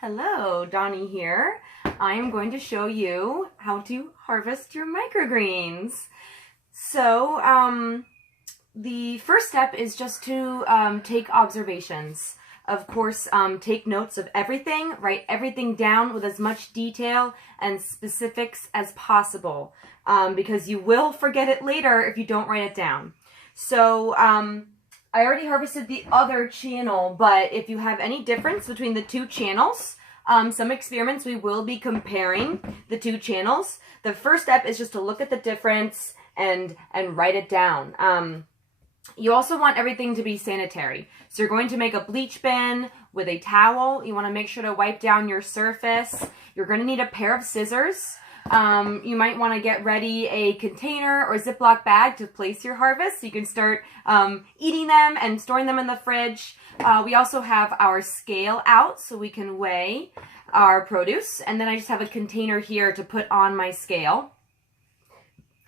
Hello, Donnie here. I am going to show you how to harvest your microgreens. So, the first step is just to take observations. Of course, take notes of everything, write everything down with as much detail and specifics as possible, because you will forget it later if you don't write it down. So, I already harvested the other channel, but if you have any difference between the two channels, some experiments we will be comparing the two channels. The first step is just to look at the difference and write it down. You also want everything to be sanitary. So you're going to make a bleach bin with a towel. You want to make sure to wipe down your surface. You're going to need a pair of scissors. You might want to get ready a container or Ziploc bag to place your harvest so you can start eating them and storing them in the fridge. We also have our scale out so we can weigh our produce, and then I just have a container here to put on my scale.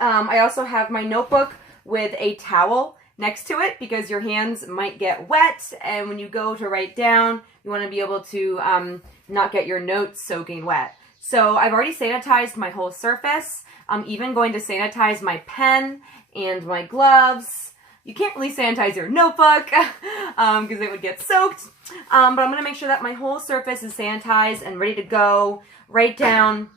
I also have my notebook with a towel next to it because your hands might get wet, and when you go to write down, you want to be able to not get your notes soaking wet. So I've already sanitized my whole surface. I'm even going to sanitize my pen and my gloves. You can't really sanitize your notebook because it would get soaked. But I'm going to make sure that my whole surface is sanitized and ready to go. Write down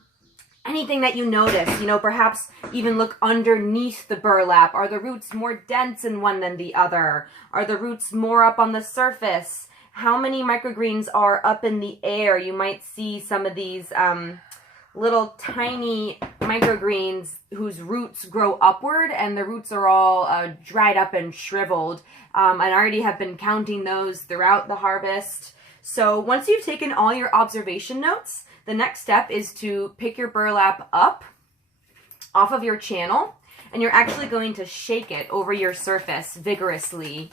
anything that you notice. You know, perhaps even look underneath the burlap. Are the roots more dense in one than the other? Are the roots more up on the surface? How many microgreens are up in the air? You might see some of these little tiny microgreens whose roots grow upward, and the roots are all dried up and shriveled. And I already have been counting those throughout the harvest. So once you've taken all your observation notes, the next step is to pick your burlap up off of your channel, and you're actually going to shake it over your surface vigorously.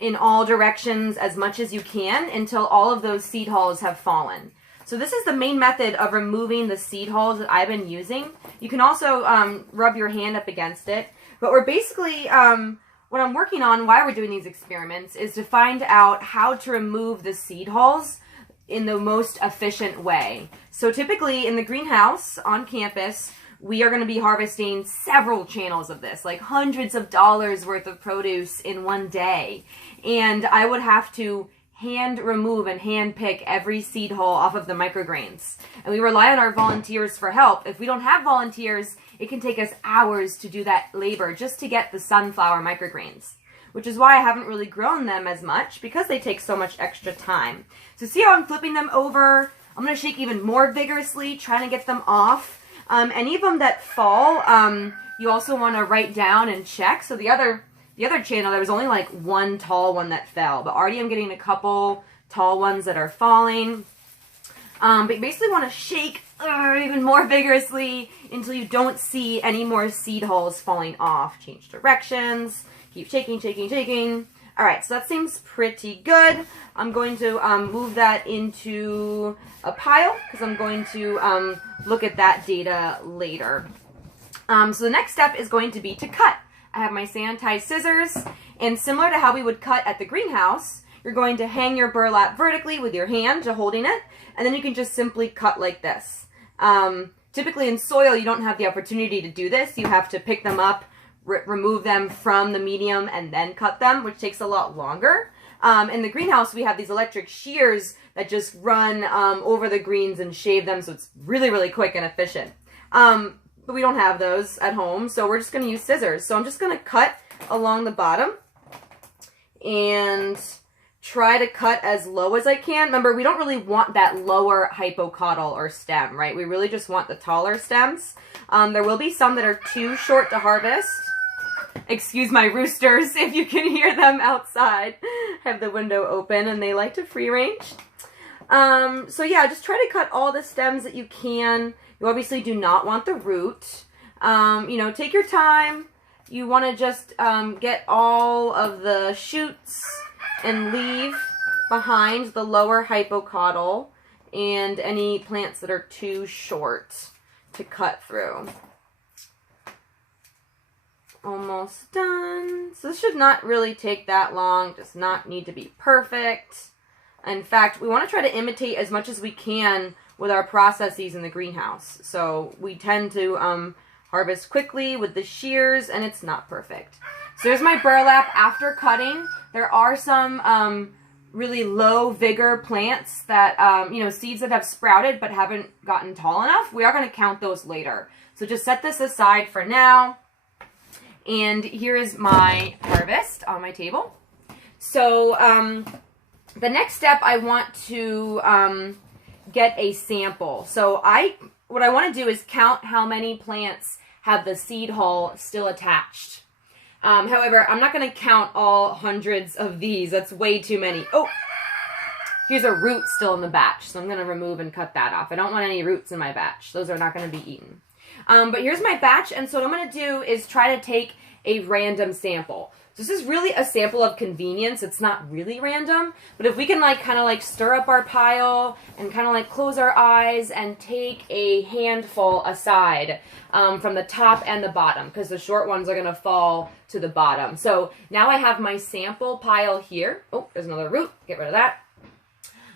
In all directions as much as you can until all of those seed hulls have fallen. So this is the main method of removing the seed hulls that I've been using. You can also rub your hand up against it. But we're basically, what I'm working on while we're doing these experiments is to find out how to remove the seed hulls in the most efficient way. So typically in the greenhouse on campus, we are going to be harvesting several channels of this, like hundreds of dollars worth of produce in one day. And I would have to hand remove and hand pick every seed hull off of the microgreens. And we rely on our volunteers for help. If we don't have volunteers, it can take us hours to do that labor just to get the sunflower microgreens, which is why I haven't really grown them as much because they take so much extra time. So see how I'm flipping them over? I'm going to shake even more vigorously, trying to get them off. Any of them that fall, you also want to write down and check. So the other channel, there was only like one tall one that fell, but already I'm getting a couple tall ones that are falling. But you basically want to shake even more vigorously until you don't see any more seed hulls falling off. Change directions, keep shaking, shaking, shaking. All right, so that seems pretty good. I'm going to move that into a pile because I'm going to look at that data later. So the next step is going to be to cut. I have my sanitized scissors, and similar to how we would cut at the greenhouse, you're going to hang your burlap vertically with your hand to holding it, and then you can just simply cut like this. Typically in soil, you don't have the opportunity to do this. You have to pick them up, remove them from the medium, and then cut them, which takes a lot longer. In the greenhouse, we have these electric shears that just run over the greens and shave them, so it's really, really quick and efficient. But we don't have those at home, so we're just going to use scissors. So I'm just going to cut along the bottom and try to cut as low as I can. Remember, we don't really want that lower hypocotyl or stem, right? We really just want the taller stems. There will be some that are too short to harvest. Excuse my roosters if you can hear them outside. I have the window open and they like to free range. So yeah, just try to cut all the stems that you can. You obviously do not want the root. You know, take your time. You want to just get all of the shoots and leave behind the lower hypocotyl and any plants that are too short to cut through. Almost done. So this should not really take that long. Does not need to be perfect. In fact, we want to try to imitate as much as we can with our processes in the greenhouse. So we tend to harvest quickly with the shears, and it's not perfect. So there's my burlap after cutting. There are some really low vigor plants that, seeds that have sprouted but haven't gotten tall enough. We are going to count those later. So just set this aside for now. And here is my harvest on my table. So the next step, I want to get a sample. So what I want to do is count how many plants have the seed hull still attached. However, I'm not going to count all hundreds of these. That's way too many. Oh, here's a root still in the batch, so I'm going to remove and cut that off. I don't want any roots in my batch. Those are not going to be eaten. But here's my batch, and so what I'm going to do is try to take a random sample. So this is really a sample of convenience. It's not really random, but if we can kind of stir up our pile and kind of close our eyes and take a handful aside from the top and the bottom, because the short ones are going to fall to the bottom. So now I have my sample pile here. Oh, there's another root. Get rid of that.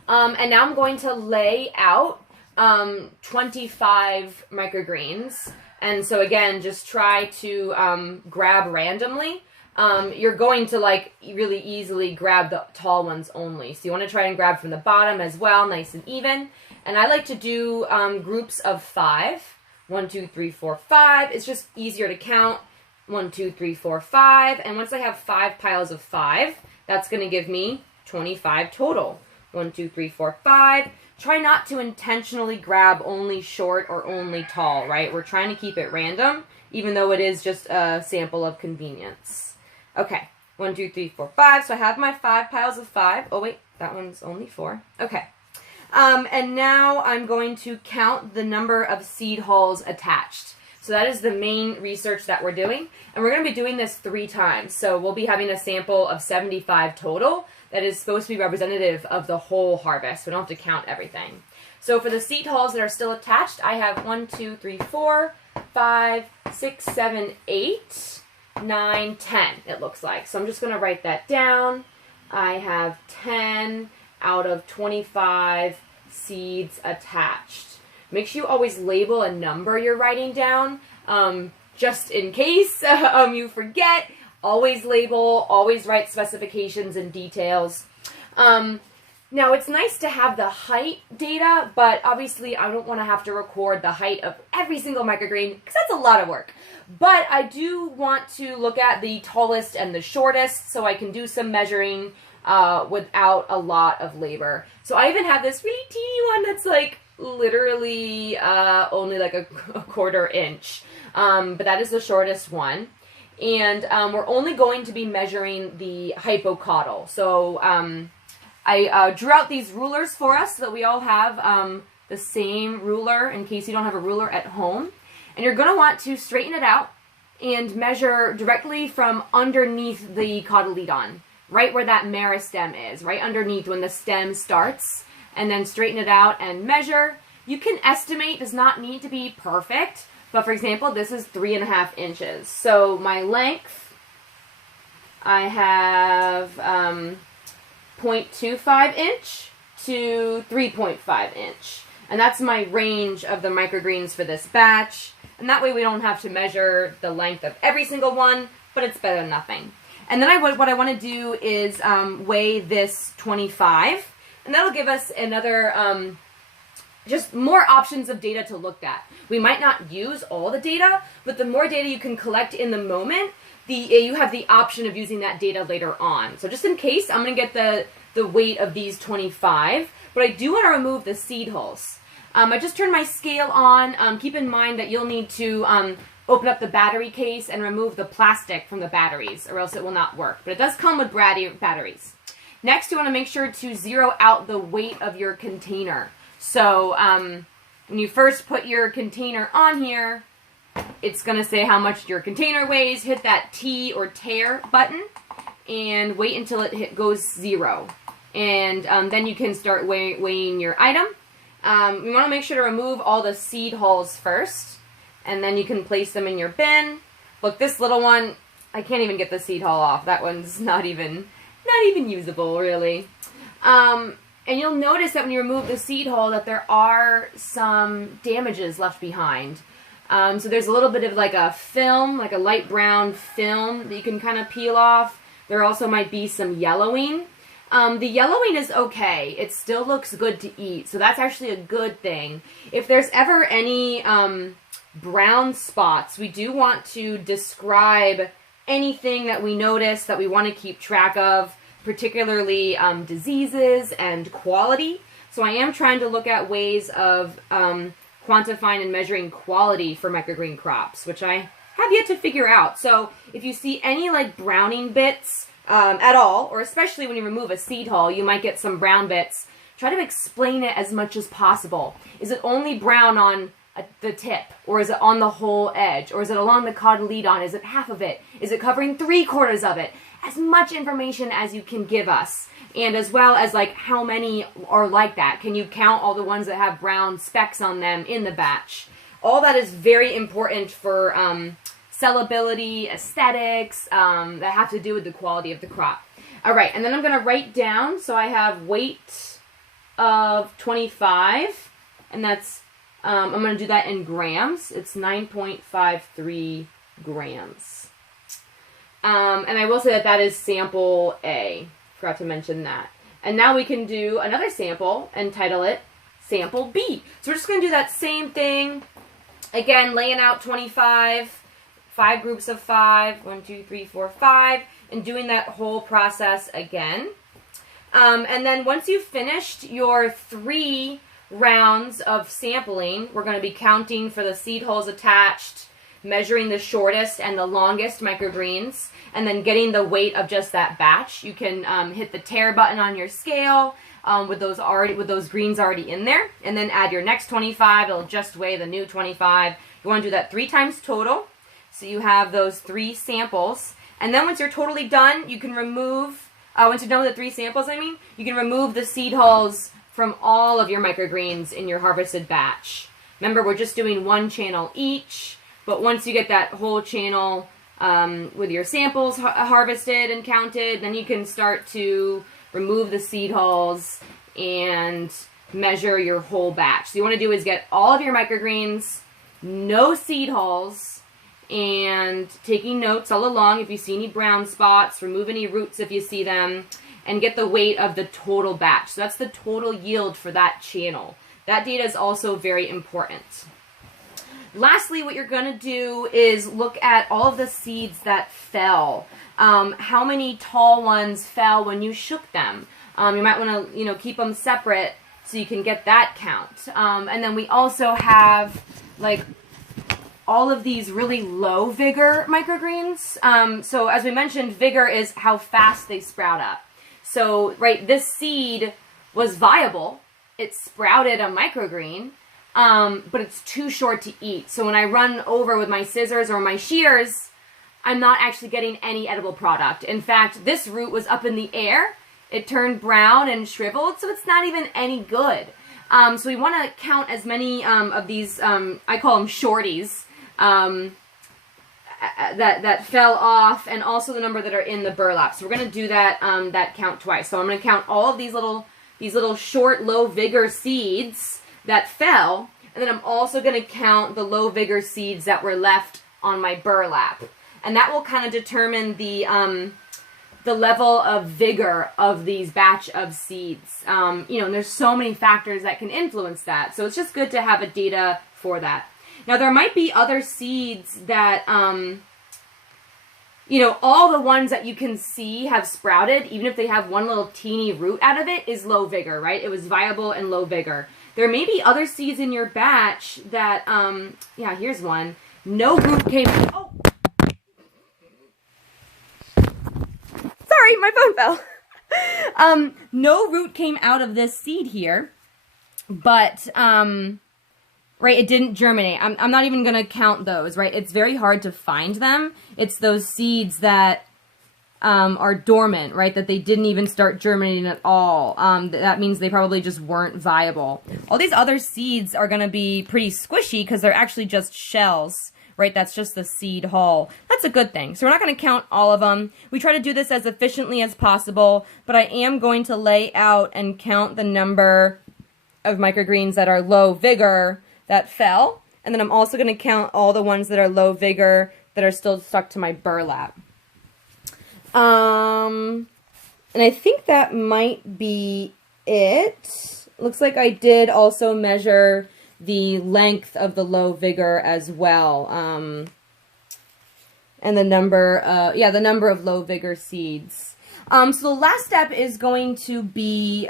And now I'm going to lay out 25 microgreens. And so again, just try to grab randomly. You're going to really easily grab the tall ones only. So you want to try and grab from the bottom as well, nice and even. And I like to do groups of 5. 1, 2, 3, 4, 5. It's just easier to count. 1, 2, 3, 4, 5. And once I have 5 piles of 5, that's going to give me 25 total. 1, 2, 3, 4, 5. Try not to intentionally grab only short or only tall, right? We're trying to keep it random, even though it is just a sample of convenience. Okay, 1, 2, 3, 4, 5. So I have my 5 piles of 5. Oh, wait, that one's only 4. Okay. And now I'm going to count the number of seed hulls attached. So that is the main research that we're doing. And we're going to be doing this 3 times. So we'll be having a sample of 75 total. That is supposed to be representative of the whole harvest. We don't have to count everything. So for the seed hulls that are still attached, I have 1, 2, 3, 4, 5, 6, 7, 8, 9, 10, it looks like. So I'm just going to write that down. I have 10 out of 25 seeds attached. Make sure you always label a number you're writing down, just in case you forget. Always label, always write specifications and details. Now, it's nice to have the height data, but obviously I don't want to have to record the height of every single microgreen, because that's a lot of work. But I do want to look at the tallest and the shortest, so I can do some measuring without a lot of labor. So I even have this really teeny one that's literally only a quarter inch. But that is the shortest one. And we're only going to be measuring the hypocaudal. So I drew out these rulers for us so that we all have the same ruler in case you don't have a ruler at home. And you're going to want to straighten it out and measure directly from underneath the cotyledon, right where that meristem is, right underneath when the stem starts, and then straighten it out and measure. You can estimate, does not need to be perfect. But for example, this is 3.5 inches. So my length, I have 0.25 inch to 3.5 inch. And that's my range of the microgreens for this batch. And that way we don't have to measure the length of every single one, but it's better than nothing. And then what I want to do is weigh this 25. And that'll give us another just more options of data to look at. We might not use all the data, but the more data you can collect in the moment, you have the option of using that data later on. So just in case, I'm going to get the weight of these 25, but I do want to remove the seed hulls. I just turned my scale on. Keep in mind that you'll need to open up the battery case and remove the plastic from the batteries, or else it will not work. But it does come with batteries. Next, you want to make sure to zero out the weight of your container. So when you first put your container on here, it's going to say how much your container weighs. Hit that T or tare button and wait until it goes 0. And then you can start weighing your item. You want to make sure to remove all the seed hulls first, and then you can place them in your bin. Look, this little one, I can't even get the seed hull off. That one's not even usable, really. And you'll notice that when you remove the seed hull that there are some damages left behind. So there's a little bit of like a film, like a light brown film that you can kind of peel off. There also might be some yellowing. The yellowing is okay. It still looks good to eat, so that's actually a good thing. If there's ever any brown spots, we do want to describe anything that we notice that we want to keep track of, particularly diseases and quality. So I am trying to look at ways of quantifying and measuring quality for microgreen crops, which I have yet to figure out. So if you see any like browning bits at all, or especially when you remove a seed hull, you might get some brown bits. Try to explain it as much as possible. Is it only brown on the tip, or is it on the whole edge, or is it along the cotyledon? Is it half of it? Is it covering 3/4 of it? As much information as you can give us, and as well as like how many are like that. Can you count all the ones that have brown specks on them in the batch? All that is very important for sellability, aesthetics, that have to do with the quality of the crop. All right, and then I'm going to write down, so I have weight of 25, and that's, I'm going to do that in grams. It's 9.53 grams. And I will say that that is sample A. Forgot to mention that. And now we can do another sample and title it sample B. So we're just going to do that same thing. Again, laying out 25, 5 groups of 5, 1, 2, 3, 4, 5, and doing that whole process again. And then once you've finished your 3 rounds of sampling, we're going to be counting for the seed hulls attached, measuring the shortest and the longest microgreens, and then getting the weight of just that batch. You can hit the tare button on your scale with those greens already in there, and then add your next 25. It'll just weigh the new 25. You want to do that 3 times total, so you have those 3 samples. And then once you're totally done, you can remove, once you're done with the 3 samples, you can remove the seed hulls from all of your microgreens in your harvested batch. Remember, we're just doing 1 channel each, but once you get that whole channel with your samples harvested and counted, then you can start to remove the seed hulls and measure your whole batch. So you want to do is get all of your microgreens, no seed hulls, and taking notes all along if you see any brown spots, remove any roots if you see them, and get the weight of the total batch. So that's the total yield for that channel. That data is also very important. Lastly, what you're going to do is look at all of the seeds that fell. How many tall ones fell when you shook them? You might want to, keep them separate so you can get that count. And then we also have like all of these really low vigor microgreens. So as we mentioned, vigor is how fast they sprout up. So, right, this seed was viable. It sprouted a microgreen, but it's too short to eat. So when I run over with my scissors or my shears, I'm not actually getting any edible product. In fact, this root was up in the air. It turned brown and shriveled, so it's not even any good. So we want to count as many of these, I call them shorties, that fell off, and also the number that are in the burlap. So we're going to do that that count twice. So I'm going to count all of these little short, low vigor seeds that fell, and then I'm also going to count the low vigor seeds that were left on my burlap, and that will kind of determine the level of vigor of these batch of seeds. And there's so many factors that can influence that, so it's just good to have a data for that. Now, there might be other seeds that, all the ones that you can see have sprouted, even if they have one little teeny root out of it, is low vigor, right? It was viable and low vigor. There may be other seeds in your batch that, here's one. No root came, oh! Sorry, my phone fell. No root came out of this seed here, but, right, it didn't germinate. I'm not even going to count those, right? It's very hard to find them. It's those seeds that are dormant, right, that they didn't even start germinating at all. That means they probably just weren't viable. All these other seeds are going to be pretty squishy because they're actually just shells, right? That's just the seed hull. That's a good thing. So we're not going to count all of them. We try to do this as efficiently as possible, but I am going to lay out and count the number of microgreens that are low vigor that fell. And then I'm also going to count all the ones that are low vigor that are still stuck to my burlap. And I think that might be it. Looks like I did also measure the length of the low vigor as well. And the number, the number of low vigor seeds. So the last step is going to be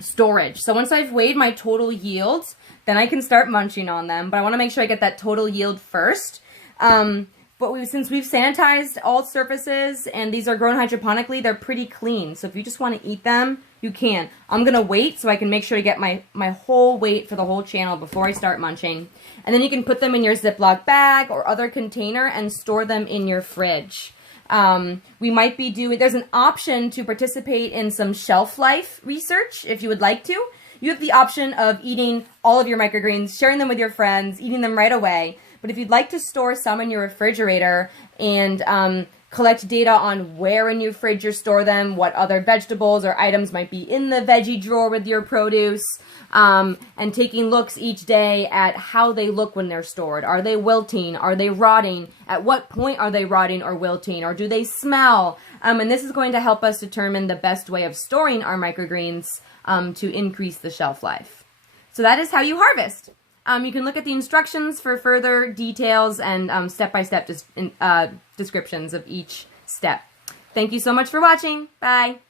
storage. So once I've weighed my total yield, then I can start munching on them. But I want to make sure I get that total yield first. But since we've sanitized all surfaces and these are grown hydroponically, they're pretty clean. So if you just want to eat them, you can. I'm going to wait so I can make sure to get my whole weight for the whole channel before I start munching. And then you can put them in your Ziploc bag or other container and store them in your fridge. We might be doing, there's an option to participate in some shelf life research if you would like to. You have the option of eating all of your microgreens, sharing them with your friends, eating them right away. But if you'd like to store some in your refrigerator and collect data on where in your fridge you store them, what other vegetables or items might be in the veggie drawer with your produce, and taking looks each day at how they look when they're stored. Are they wilting? Are they rotting? At what point are they rotting or wilting? Or do they smell? And this is going to help us determine the best way of storing our microgreens to increase the shelf life. So that is how you harvest. You can look at the instructions for further details and step-by-step descriptions of each step. Thank you so much for watching. Bye.